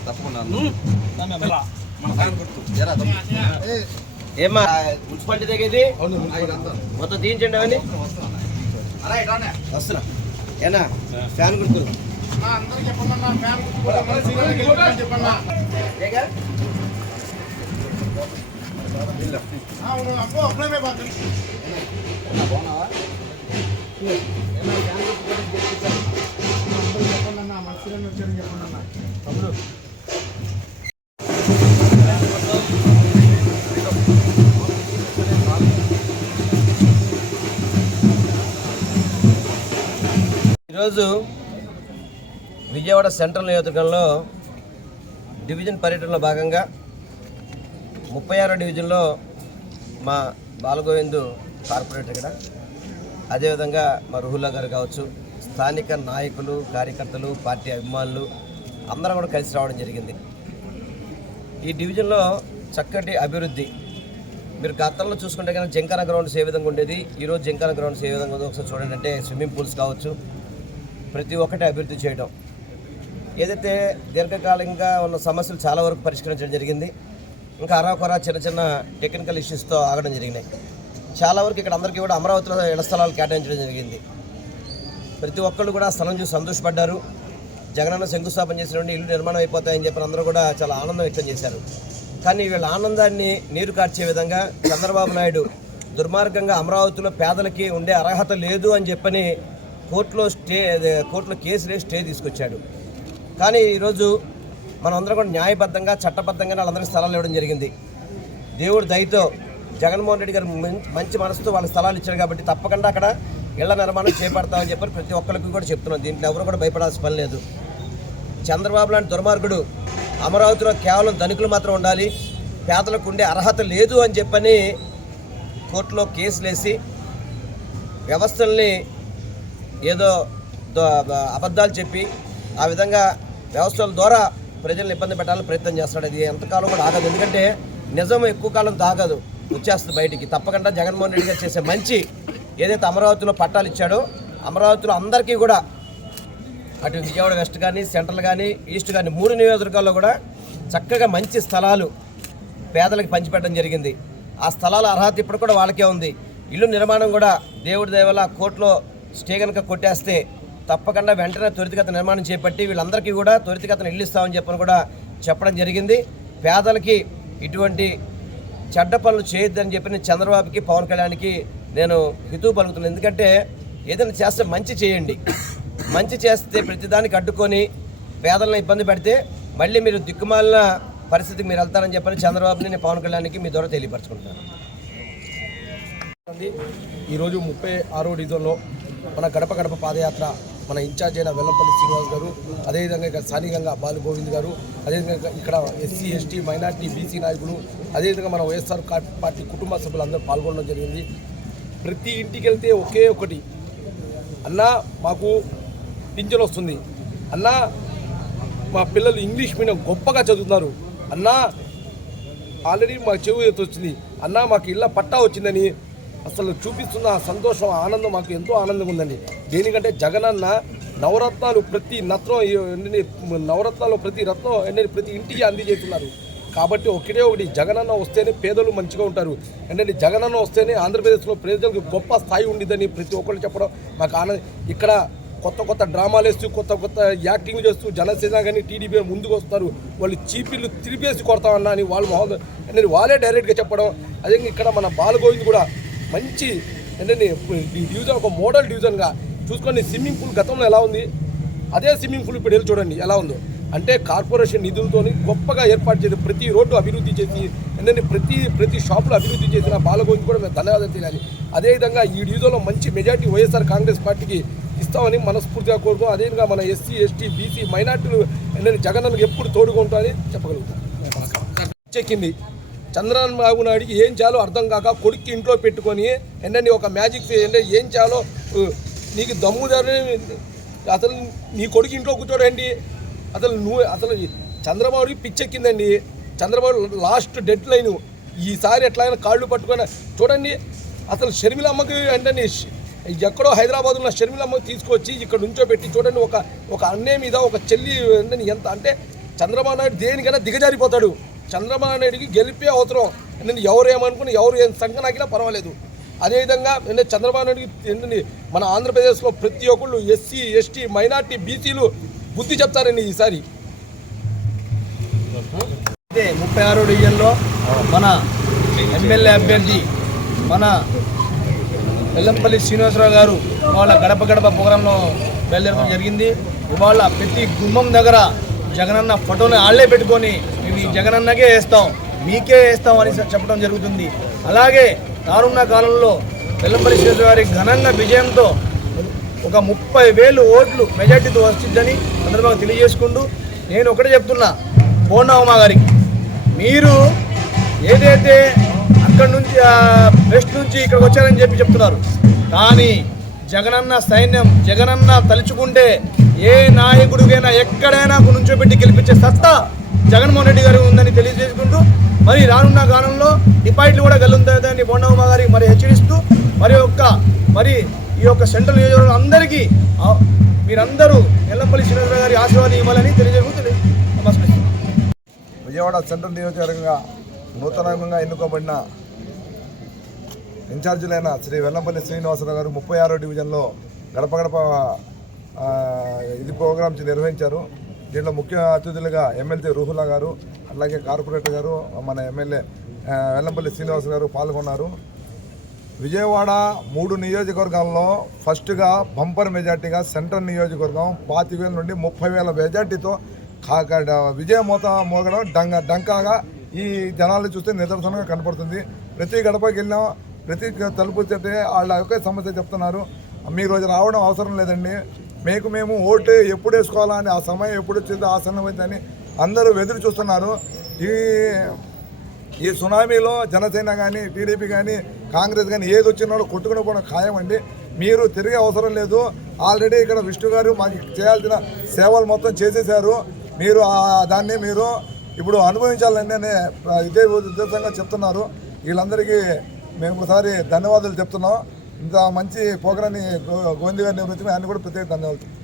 తప్పకుండా మన ఏమా? మున్సిపాలిటీ దగ్గరది మొత్తం తీయించండి అవన్నీ. వస్తున్నా. అలా ఇటు రానే. బాగున్నావా ఈరోజు విజయవాడ సెంట్రల్ నియోజకవర్గంలో డివిజన్ పర్యటనలో భాగంగా ముప్పై ఆరో డివిజన్లో మా బాలగోవిందు కార్పొరేటర్ ఇక్కడ. అదేవిధంగా మా రుహుల్లా గారు కావచ్చు స్థానిక నాయకులు కార్యకర్తలు పార్టీ అభిమానులు అందరం కూడా కలిసి రావడం జరిగింది. ఈ డివిజన్లో చక్కటి అభివృద్ధి. మీరు గతంలో చూసుకుంటే కనుక జంకాన గ్రౌండ్స్ ఏ విధంగా ఉండేది? ఈరోజు జంకాన గ్రౌండ్స్ ఏ విధంగా ఉందో ఒకసారి చూడండి. అంటే స్విమ్మింగ్ పూల్స్ కావచ్చు ప్రతి ఒక్కటి అభివృద్ధి చేయడం. ఏదైతే దీర్ఘకాలికంగా ఉన్న సమస్యలు చాలా వరకు పరిష్కరించడం జరిగింది. ఇంకా అరాకొరా చిన్న చిన్న టెక్నికల్ ఇష్యూస్తో ఆగడం జరిగినాయి. చాలా వరకు ఇక్కడ అందరికీ కూడా అమరావతిలో ఇళ్ళ స్థలాలు కేటాయించడం జరిగింది. ప్రతి ఒక్కళ్ళు కూడా స్థలం చూసి సంతోషపడ్డారు. జగనన్న శంకుస్థాపన చేసిన ఇల్లు నిర్మాణం అయిపోతాయని చెప్పి అందరూ కూడా చాలా ఆనందం వ్యక్తం చేశారు. కానీ వీళ్ళ ఆనందాన్ని నీరు కార్చే విధంగా చంద్రబాబు నాయుడు దుర్మార్గంగా అమరావతిలో పేదలకి ఉండే అర్హత లేదు అని చెప్పని కోర్టులో స్టే అదే, కోర్టులో కేసు వేసి స్టే తీసుకొచ్చాడు. కానీ ఈరోజు మనందరం కూడా న్యాయబద్ధంగా చట్టబద్ధంగా వాళ్ళందరికీ స్థలాలు ఇవ్వడం జరిగింది. దేవుడు దయతో జగన్మోహన్ రెడ్డి గారు మంచి మనసుతో వాళ్ళ స్థలాలు ఇచ్చారు కాబట్టి తప్పకుండా అక్కడ ఇళ్ళ నిర్మాణం చేపడతామని చెప్పి ప్రతి ఒక్కరికి కూడా చెప్తున్నాం. దీంట్లో ఎవరు కూడా భయపడాల్సిన పని లేదు. చంద్రబాబు లాంటి దుర్మార్గుడు అమరావతిలో కేవలం ధనికులు మాత్రం ఉండాలి పేదలకు ఉండే అర్హత లేదు అని చెప్పని కోర్టులో కేసులు వేసి వ్యవస్థల్ని ఏదో ద- అబద్ధాలు చెప్పి ఆ విధంగా వ్యవస్థల ద్వారా ప్రజలను ఇబ్బంది పెట్టాలని ప్రయత్నం చేస్తాడు అది ఎంతకాలం కూడా ఆగదు. ఎందుకంటే నిజం ఎక్కువ కాలం తాగదు. వచ్చేస్తుంది బయటికి. తప్పకుండా జగన్మోహన్ రెడ్డి గారు చేసే మంచి ఏదైతే అమరావతిలో పట్టాలు ఇచ్చాడో అమరావతిలో అందరికీ కూడా అటు విజయవాడ వెస్ట్ కానీ సెంట్రల్ కానీ ఈస్ట్ కానీ మూడు నియోజకవర్గాల్లో కూడా చక్కగా మంచి స్థలాలు పేదలకు పంచిపెట్టడం జరిగింది. ఆ స్థలాల అర్హత ఇప్పుడు కూడా వాళ్ళకే ఉంది. ఇల్లు నిర్మాణం కూడా దేవుడి దయవల్ల కోర్టులో స్టే కనుక కొట్టేస్తే తప్పకుండా వెంటనే త్వరితగత నిర్మాణం చేపట్టి వీళ్ళందరికీ కూడా త్వరితగతను ఇల్లు ఇస్తామని చెప్పని కూడా చెప్పడం జరిగింది. పేదలకి ఇటువంటి చెడ్డ పనులు చేయొద్దని చెప్పి నేను చంద్రబాబుకి పవన్ కళ్యాణ్కి నేను హితువు పలుకుతున్నాను. ఎందుకంటే ఏదైనా చేస్తే మంచి చేయండి. మంచి చేస్తే ప్రతిదానికి అడ్డుకొని పేదలను ఇబ్బంది పెడితే మళ్ళీ మీరు దిక్కుమాలిన పరిస్థితికి మీరు వెళ్తారని చెప్పని చంద్రబాబుని నేను పవన్ కళ్యాణ్కి మీ ద్వారా తెలియపరచుకుంటున్నాను. ఈరోజు ముప్పై ఆరో డిజోన్లో మన గడప గడప పాదయాత్ర మన ఇన్ఛార్జ్ అయిన వెల్లంపల్లి శ్రీనివాస్ గారు అదేవిధంగా ఇక్కడ స్థానికంగా బాలు గోవింద్ గారు అదేవిధంగా ఇక్కడ ఎస్సీ ఎస్టీ మైనార్టీ బీసీ నాయకులు అదేవిధంగా మన వైఎస్ఆర్ పార్టీ కుటుంబ సభ్యులందరూ పాల్గొనడం జరిగింది. ప్రతి ఇంటికి వెళ్తే ఒకే ఒకటి అన్నా మాకు పింఛన్ వస్తుంది. అన్నా మా పిల్లలు ఇంగ్లీష్ మీడియం గొప్పగా చదువుతున్నారు. అన్నా ఆల్రెడీ మా చెవు ఎత్తు వచ్చింది. అన్నా మాకు ఇళ్ళ పట్టా వచ్చిందని అసలు చూపిస్తున్న ఆ సంతోషం ఆనందం మాకు ఎంతో ఆనందంగా ఉందండి. దేనికంటే జగనన్న నవరత్నాలు ప్రతి నత్నం నవరత్నాలు ప్రతి రత్నం అంటే ప్రతి ఇంటికి అందజేస్తున్నారు కాబట్టి ఒకటే ఒకటి జగనన్న వస్తేనే పేదలు మంచిగా ఉంటారు. అంటే జగనన్న వస్తేనే ఆంధ్రప్రదేశ్లో ప్రజలకు గొప్ప స్థాయి ఉండిద్దని ప్రతి ఒక్కరు చెప్పడం మాకు ఆనందం. ఇక్కడ కొత్త కొత్త డ్రామాలు వేస్తూ కొత్త కొత్త యాక్టింగ్ చేస్తూ జనసేన కానీ టీడీపీ ముందుకు వస్తారు. వాళ్ళు చీపీలు తిరిపేసి కొడతామన్నా అని వాళ్ళు మొహం నేను వాళ్ళే డైరెక్ట్గా చెప్పడం. అదే ఇక్కడ మన బాలగోవింద్ కూడా మంచి ఏంటంటే ఈ డివిజన్ ఒక మోడల్ డివిజన్గా చూసుకొని స్విమ్మింగ్ పూల్ గతంలో ఎలా ఉంది? అదే స్విమ్మింగ్ పూల్ ఇప్పుడు వెళ్ళి చూడండి ఎలా ఉందో. అంటే కార్పొరేషన్ నిధులతోని గొప్పగా ఏర్పాటు చేసి ప్రతి రోడ్డు అభివృద్ధి చేసి ఏంటంటే ప్రతి ప్రతి షాపులో అభివృద్ధి చేసిన బాలగోవింద్ కూడా మేము ధన్యవాదాలు తెలియాలి. అదేవిధంగా ఈ డివిజన్లో మంచి మెజార్టీ వైఎస్ఆర్ కాంగ్రెస్ పార్టీకి ఇస్తామని మనస్ఫూర్తిగా కోరుతాం అదేవిధంగా మన ఎస్సీ ఎస్టీ బీసీ మైనార్టీలు ఏంటంటే జగనన్నకు ఎప్పుడు తోడుగా ఉంటామని చెప్పగలుగుతాం. చెక్కింది. చంద్రబాబు నాయుడికి ఏం చేయాలో అర్థం కాక కొడుక్కి ఇంట్లో పెట్టుకొని ఏంటంటే ఒక మ్యాజిక్ ఏంటంటే ఏం చేయాలో నీకు దమ్ముదారు అసలు నీ కొడుకు ఇంట్లో కూర్చోడండి అసలు నువ్వు అసలు చంద్రబాబుకి పిచ్చెక్కిందండి చంద్రబాబు లాస్ట్ డెడ్ లైన్ ఈసారి ఎట్లయినా కాళ్ళు పట్టుకొని చూడండి అసలు షర్మిలమ్మకి అంటే ఎక్కడో హైదరాబాద్ ఉన్న షర్మిలమ్మకి తీసుకొచ్చి ఇక్కడ నుంచో పెట్టి చూడండి ఒక ఒక అన్నే మీద ఒక చెల్లి ఎంత అంటే చంద్రబాబు నాయుడు దేనికైనా దిగజారిపోతాడు. చంద్రబాబు నాయుడికి గెలిపే అవసరం. నేను ఎవరు ఏమనుకుని ఎవరు ఏం సంకనాకినా పర్వాలేదు. అదేవిధంగా ఏంటంటే చంద్రబాబు నాయుడికి ఏంటంటే మన ఆంధ్రప్రదేశ్లో ప్రతి ఒక్కళ్ళు ఎస్సీ ఎస్టీ మైనార్టీ బీసీలు బుద్ధి చెప్తారండి ఈసారి. అయితే ముప్పై ఆరు డివిజన్లో మన ఎమ్మెల్యే అభ్యర్థి మన వెల్లంపల్లి శ్రీనివాసరావు గారు వాళ్ళ గడప గడప ప్రోగ్రాంలో బయలుదేరడం జరిగింది. ఇవాళ ప్రతి గుమ్మం దగ్గర జగనన్న ఫోటోని ఆళ్ళే పెట్టుకొని మేము ఈ జగనన్నకే వేస్తాం మీకే వేస్తాం అని చెప్పడం జరుగుతుంది. అలాగే రానున్న కాలంలో వెల్లంపల్లి శ్రీనివాసరావు గారి ఘనంగా విజయంతో ఒక ముప్పై వేలు ఓట్లు మెజార్టీతో వస్తుందని సందర్భంగా తెలియజేసుకుంటూ నేను ఒకటే చెప్తున్నా పూర్ణవమ్మ గారికి. మీరు ఏదైతే అక్కడి నుంచి వెస్ట్ నుంచి ఇక్కడికి వచ్చారని చెప్పి చెప్తున్నారు కానీ జగనన్న సైన్యం జగనన్న తలుచుకుంటే ఏ నాయకుడికైనా ఎక్కడైనా నుంచోబెట్టి గెలిపించే సత్తా జగన్మోహన్ రెడ్డి గారు ఉందని తెలియజేసుకుంటూ మరి రానున్న కాలంలో డిపాజిట్లు కూడా గెలుంటుందని బొండమ్మ గారికి మరి హెచ్చరిస్తూ మరి యొక్క మరి ఈ యొక్క సెంట్రల్ నియోజకవర్గం అందరికీ మీరందరూ ఎల్లంపల్లి శ్రీనివాసరావు గారి ఆశీర్వాదం ఇవ్వాలని తెలియజేసుకుంటూ నమస్కరిస్తున్నాను. విజయవాడ సెంట్రల్ నియోజకవర్గంగా నూతనంగా ఎన్నుకోబడిన ఇన్ఛార్జీలైన శ్రీ వెల్లంపల్లి శ్రీనివాసరావు గారు ముప్పై ఆరో డివిజన్లో గడప గడప ఇది ప్రోగ్రామ్స్ నిర్వహించారు. దీంట్లో ముఖ్య అతిథులుగా ఎమ్మెల్యే రూహుల్లా గారు అలాగే కార్పొరేటర్ గారు మన ఎమ్మెల్యే వెల్లంపల్లి శ్రీనివాస్ గారు పాల్గొన్నారు. విజయవాడ మూడు నియోజకవర్గాల్లో ఫస్ట్గా బంపర్ మెజార్టీగా సెంట్రల్ నియోజకవర్గం పాతి వేల నుండి ముప్పై వేల మెజార్టీతో కాక విజయ మోత మోగడం డంగ డంకాగా ఈ జనాలు చూస్తే నిదర్శనంగా కనపడుతుంది. ప్రతి గడపకి వెళ్ళినా ప్రతి తలుపు చెప్తే వాళ్ళ ఒకే సమస్య చెప్తున్నారు. మీ రోజు రావడం అవసరం లేదండి. మీకు మేము ఓటు ఎప్పుడు వేసుకోవాలా అని ఆ సమయం ఎప్పుడు వచ్చిందో ఆసన్నమైందని అందరూ ఎదురు చూస్తున్నారు. ఈ ఈ సునామీలో జనసేన కానీ టీడీపీ కానీ కాంగ్రెస్ కానీ ఏది వచ్చినాడో కొట్టుకుని పోవడం ఖాయం అండి మీరు తిరిగే అవసరం లేదు. ఆల్రెడీ ఇక్కడ విష్ణు గారు మాకు చేయాల్సిన సేవలు మొత్తం చేసేసారు మీరు దాన్ని మీరు ఇప్పుడు అనుభవించాలని ఇదే ఉద్దేశంగా చెప్తున్నారు. వీళ్ళందరికీ మేము ఒకసారి ధన్యవాదాలు చెప్తున్నాం. ఇంత మంచి ప్రోగ్రాన్ని గో- గోవింద్ గారిని నిర్వహించిన ఆయన కూడా ప్రత్యేక ధన్యవాదాలు.